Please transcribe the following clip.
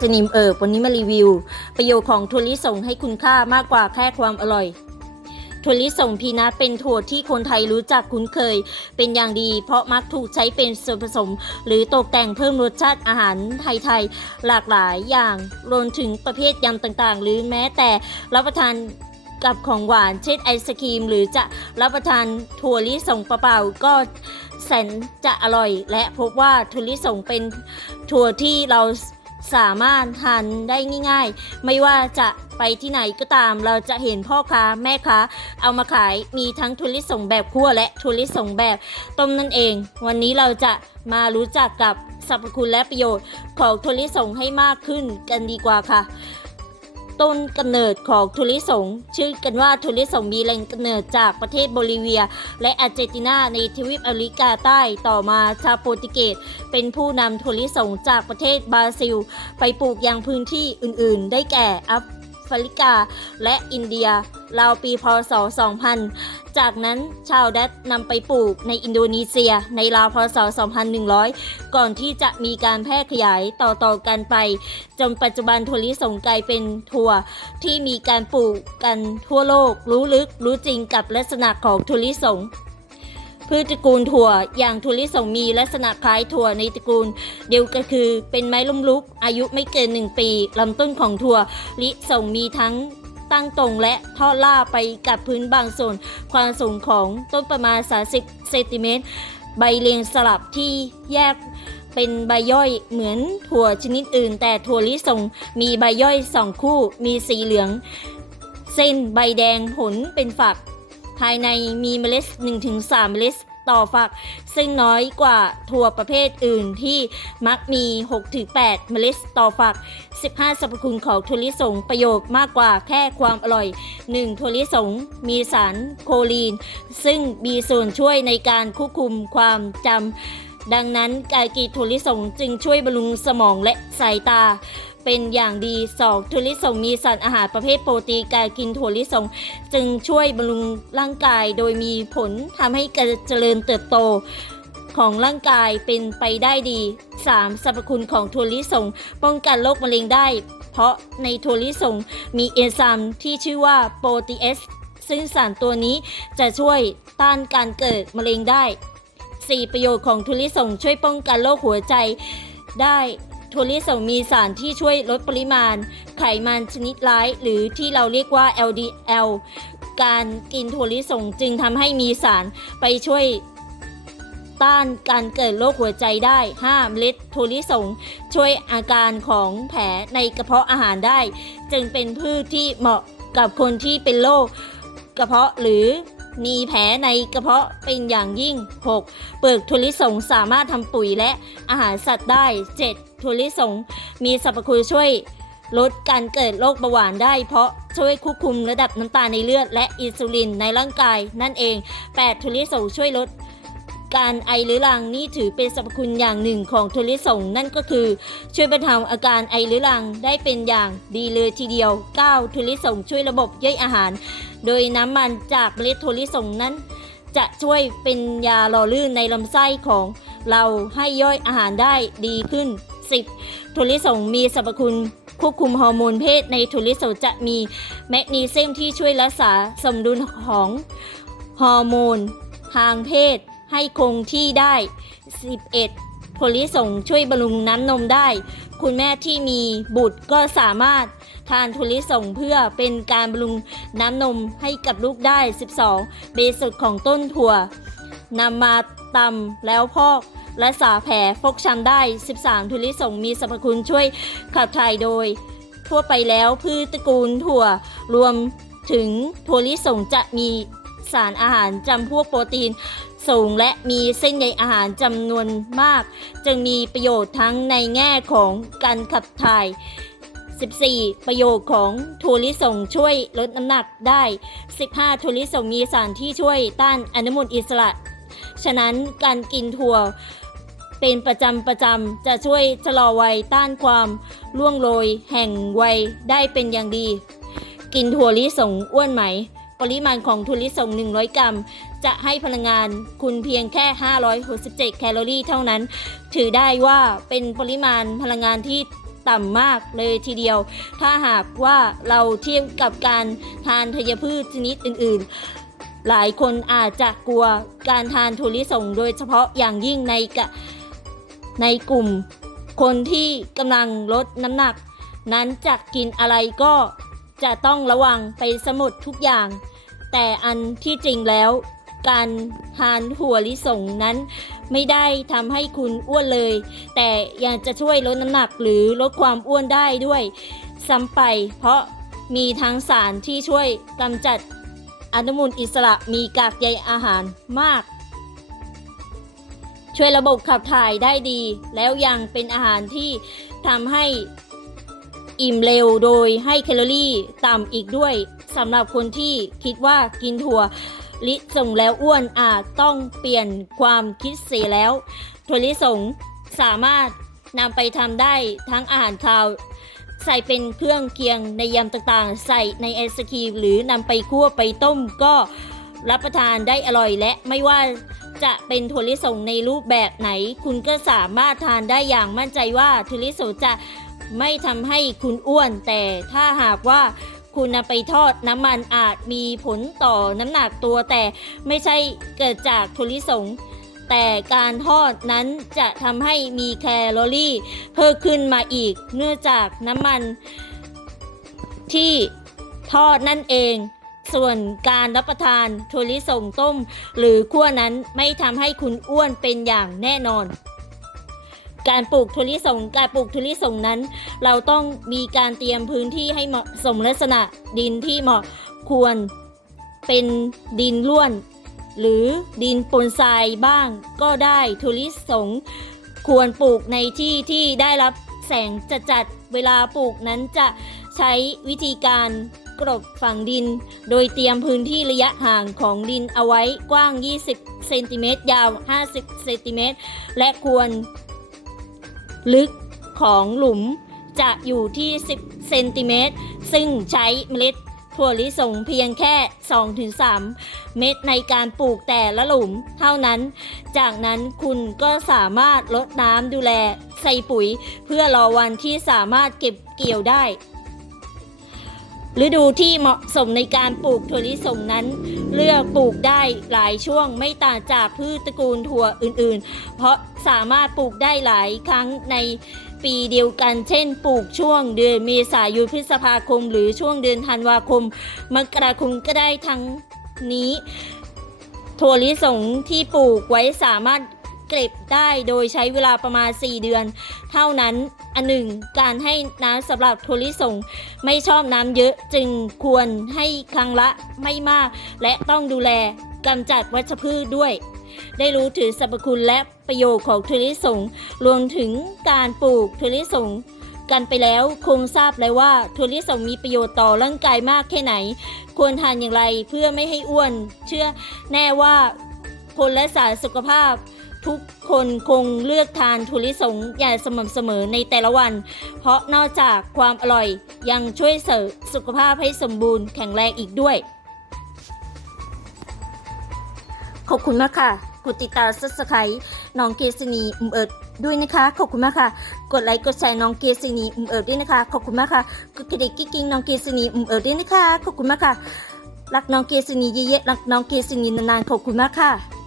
จนิมเอิบวันนี้มารีวิว ประโยชน์ของถั่วลิสงให้คุณค่ามากกว่าแค่ความอร่อยถั่วลิสงพีนัทเป็นถั่วที่คนไทยรู้จักคุ้นเคย เป็นอย่างดี เพราะมักถูกใช้เป็นส่วนผสม หรือตกแต่งเพิ่มรสชาติอาหารไทยๆหลากหลายอย่างรวมถึงประเภทยำต่างๆ หรือแม้แต่รับประทานกับของหวานเช่นไอศครีม หรือจะรับประทานถั่วลิสงเปล่าๆก็แสนจะอร่อย และพบว่าถั่วลิสงเป็นถั่วที่เรา สามารถทานได้ง่าย ๆ ไม่ว่าจะไปที่ไหนก็ตามเราจะเห็นพ่อค้าแม่ค้าเอามาขายมีทั้งทุลิสงแบบคั่วและทุลิสงแบบต้มนั่นเอง วันนี้เราจะมารู้จักกับสรรพคุณและประโยชน์ของทุลิสงให้มากขึ้นกันดีกว่าค่ะ ต้นกำเนิดของทุลิสง ชื่อกันว่าทุลิสงมีแหล่งกำเนิดจากประเทศโบลิเวีย และอาร์เจนตินาในทวีปอเมริกาใต้ต่อมาชาวโปรตุเกสเป็นผู้นำถั่วลิสงจากประเทศบราซิล ไปปลูกยังพื้นที่อื่นๆ ได้แก่แอฟริกาและอินเดีย ราวปีพศ 2000 จากนั้นชาวดัตนำไปปลูกในอินโดนีเซียในราวพศ 2100 ก่อนที่จะมีการแพร่ขยายต่อๆกันไป จนปัจจุบันถั่วลิสงกลายเป็นถั่วที่มีการปลูกกันทั่วโลกรู้ลึกรู้จริงกับลักษณะของถั่วลิสงพืชตระกูลถั่วอย่างถั่วลิสงมีลักษณะคล้ายถั่วในตระกูล เดียวก็คือเป็นไม้ล้มลุก อายุไม่เกิน 1 ปีลำต้นของถั่วลิสงมีทั้ง ตั้งตรงและทอดล่าไปกับพื้นบางส่วน ความสูงของต้นประมาณ 30 เซนติเมตร ใบเรียงสลับที่แยกเป็นใบย่อยเหมือนถั่วชนิดอื่น แต่ถั่วลิสงมีใบย่อยสองคู่ มีสีเหลือง เส้นใบแดงผลเป็นฝัก ภายในมีเมล็ด 1-3 เมล็ด ต่อฝัก ซึ่งน้อยกว่าถั่วประเภทอื่นที่มักมี 6-8 เมล็ดต่อฝัก 15 สรรพคุณของถั่วลิสงประโยชน์มากกว่าแค่ความอร่อย 1. ถั่วลิสงมีสารโคลีน ซึ่งมีส่วนช่วยในการควบคุมความจำดังนั้นการกินถั่วลิสงจึงช่วยบำรุงสมองและสายตา เป็นอย่างดี 2. ถั่วลิสงมีสารอาหารประเภทโปรตีนการกินถั่วลิสง จึงช่วยบำรุงร่างกายโดยมีผลทำให้การเจริญเติบโตของร่างกายเป็นไปได้ดี 3. สรรพคุณของถั่วลิสง ป้องกันโรคมะเร็งได้ เพราะในถั่วลิสงมีเอนไซม์ที่ชื่อว่าโปรตีเอสซึ่งสารตัวนี้จะช่วยต้านการเกิดมะเร็งได้ 4. ประโยชน์ของถั่วลิสงช่วยป้องกันโรคหัวใจได้ ถั่วลิสงมีสารที่ช่วยลดปริมาณ ไขมันชนิดร้าย หรือที่เราเรียกว่า LDL การกินถั่วลิสงจึงทำให้มีสารไปช่วยต้านการเกิดโรคหัวใจได้ 5. เมล็ดถั่วลิสงช่วยอาการของแผลในกระเพาะอาหารได้ จึงเป็นพืชที่เหมาะกับคนที่เป็นโรคกระเพาะหรือมีแผลในกระเพาะเป็นอย่างยิ่ง 6. เปลือกถั่วลิสงสามารถทำปุ๋ยและอาหารสัตว์ได้ 7. ถั่วลิสงมีสรรพคุณช่วยลดการเกิดโรคเบาหวานได้ เพราะช่วยควบคุมระดับน้ำตาลในเลือด และอินซูลินในร่างกายนั่นเอง 8. ถั่วลิสงช่วยลดการไอหรือรังนี่ถือเป็นสรรพคุณอย่างหนึ่งของถั่วลิสงนั่นก็คือ ช่วยบรรเทาอาการไอหรือรังได้เป็นอย่างดีเลยทีเดียว 9. ถั่วลิสงช่วยระบบย่อยอาหาร โดยน้ำมันจากเมล็ดถั่วลิสงนั้น จะช่วยเป็นยาหล่อลื่นในลำไส้ของเราให้ย่อยอาหารได้ดีขึ้น 10. ถั่วลิสงมีสรรพคุณควบคุมฮอร์โมนเพศในถั่วลิสงจะมีแมกนีเซียมที่ช่วยรักษาสมดุลของฮอร์โมนทางเพศให้คงที่ได้ 11. ถั่วลิสงช่วยบำรุงน้ำนมได้ คุณแม่ที่มีบุตรก็สามารถทานถั่วลิสงเพื่อเป็นการบำรุงน้ำนมให้กับลูกได้ 12. เบสของต้นถั่วนำมาตำแล้วพอก และสาแผลฟกช้ำได้ 13ถั่วลิสงมีสรรพคุณช่วยขับถ่ายโดย ทั่วไปแล้วพืชตระกูลถั่วรวมถึงถั่วลิสงจะมีสารอาหารจำพวกโปรตีนสูงและมีเส้นใยอาหารจำนวนมาก จึงมีประโยชน์ทั้งในแง่ของการขับถ่าย 14 ประโยชน์ของถั่วลิสงช่วยลดน้ำหนักได้ 15ถั่วลิสงมีสารที่ช่วยต้านอนุมูลอิสระ ฉะนั้นการกินถั่ว เป็นประจำประจำจะช่วยชะลอวัยต้านความล่วงโรยแห่งวัยได้เป็นอย่างดี กินถั่วลิสงอ้วนไหม ปริมาณของถั่วลิสง 100 กรัม จะให้พลังงานคุณเพียงแค่ 567 แคลอรี่เท่านั้น ถือได้ว่าเป็นปริมาณพลังงานที่ต่ำมากเลยทีเดียว ถ้าหากว่าเราเทียบกับการทานธัญพืชชนิดอื่น ๆ หลายคนอาจจะกลัวการทานถั่วลิสงโดยเฉพาะอย่างยิ่งในกะ ในกลุ่ม คนที่กำลังลดน้ำหนัก นั้นจะกินอะไรก็จะต้องระวังไปสมุดทุกอย่าง แต่อันที่จริงแล้ว การทานถั่วลิสงนั้น ไม่ได้ทำให้คุณอ้วนเลย แต่ยังจะช่วยลดน้ำหนักหรือลดความอ้วนได้ด้วยซ้ำไป เพราะมีทั้งสารที่ช่วยกำจัดอนุมูลอิสระมีกากใยอาหารมาก ช่วยระบบขับถ่ายได้ดี แล้วยังเป็นอาหารที่ทำให้อิ่มเร็วโดยให้แคลอรี่ต่ำอีกด้วยสำหรับคนที่คิดว่ากินถั่วลิสงแล้วอ้วนอาจต้องเปลี่ยนความคิดเสียแล้ว ถั่วลิสงสามารถนำไปทำได้ทั้งอาหารคาว ใส่เป็นเครื่องเคียงในยำต่างๆ ใส่ในไอศครีมหรือนำไปคั่วไปต้มก็รับประทานได้อร่อยและไม่ว่า จะเป็นถั่วลิสงในรูปแบบไหน คุณก็สามารถทานได้อย่างมั่นใจว่าถั่วลิสงจะไม่ทำให้คุณอ้วน แต่ถ้าหากว่าคุณนำไปทอดน้ำมันอาจมีผลต่อน้ำหนักตัวแต่ไม่ใช่เกิดจากถั่วลิสง แต่การทอดนั้นจะทำให้มีแคลอรี่ เพิ่มขึ้นมาอีก เนื่องจากน้ำมันที่ทอดนั่นเอง ส่วนการรับประทานถั่วลิสงต้ม หรือคั่วนั้นไม่ทำให้คุณอ้วนเป็นอย่างแน่นอน การปลูกถั่วลิสงการปลูกถั่วลิสงนั้น เราต้องมีการเตรียมพื้นที่ให้เหมาะสมลักษณะดินที่เหมาะควรเป็นดินร่วน หรือดินปนทรายบ้างก็ได้ถั่วลิสงควรปลูกในที่ที่ได้รับแสงจัดๆเวลาปลูกนั้นจะใช้วิธีการ กรบฝังดิน โดยเตรียมพื้นที่ระยะห่างของดินเอาไว้กว้าง 20 เซนติเมตร ยาว 50 เซนติเมตร และควร ลึกของหลุมจะอยู่ที่ 10 เซนติเมตร ซึ่งใช้เมล็ดถั่วลิสงเพียงแค่ 2-3 เม็ดในการปลูกแต่ละหลุมเท่านั้น จากนั้นคุณก็สามารถลดน้ำดูแลใส่ปุ๋ย เพื่อรอวันที่สามารถเก็บเกี่ยวได้ ฤดูที่เหมาะสมในการปลูกถั่วลิสงนั้น เลือกปลูกได้หลายช่วงไม่ต่างจากพืชตระกูลถั่วอื่น ๆ เพราะสามารถปลูกได้หลายครั้งในปีเดียวกัน เช่น ปลูกช่วงเดือนเมษายนพฤษภาคม หรือช่วงเดือนธันวาคม มกราคมก็ได้ทั้งนี้ถั่วลิสงที่ปลูกไว้สามารถ เก็บได้โดยใช้เวลาประมาณ 4 เดือน เท่านั้นอันหนึ่งการให้น้ำสำหรับถั่วลิสงไม่ชอบน้ำเยอะจึงควรให้ครั้งละไม่มาก และต้องดูแลกำจัดวัชพืชด้วย ได้รู้ถึงสรรพคุณและประโยชน์ของถั่วลิสงรวมถึงการปลูกถั่วลิสงกันไปแล้วคงทราบเลยว่าถั่วลิสงมีประโยชน์ต่อร่างกายมากแค่ไหน ควรทานอย่างไรเพื่อไม่ให้อ้วน เชื่อแน่ว่าพลและสารสุขภาพ ทุกคนคงเลือกทานถั่วลิสงอย่างสม่ำเสมอในแต่ละวัน เพราะนอกจากความอร่อยยังช่วยเสริมสุขภาพให้สมบูรณ์แข็งแรงอีกด้วย ขอบคุณมากค่ะ กดติดตามซับสไครต์น้องเกษณีอุมเอิดด้วยนะคะ ขอบคุณมากค่ะ กดไลค์กดแชร์น้องเกษณีอุมเอิดด้วยนะคะ ขอบคุณมากค่ะ กดกระดิ่งกิ๊กกิ๊งน้องเกษณีอุมเอิดด้วยนะคะ ขอบคุณมากค่ะ รักน้องเกษณีเยอะๆรักน้องเกษณีนานๆ ขอบคุณมากค่ะ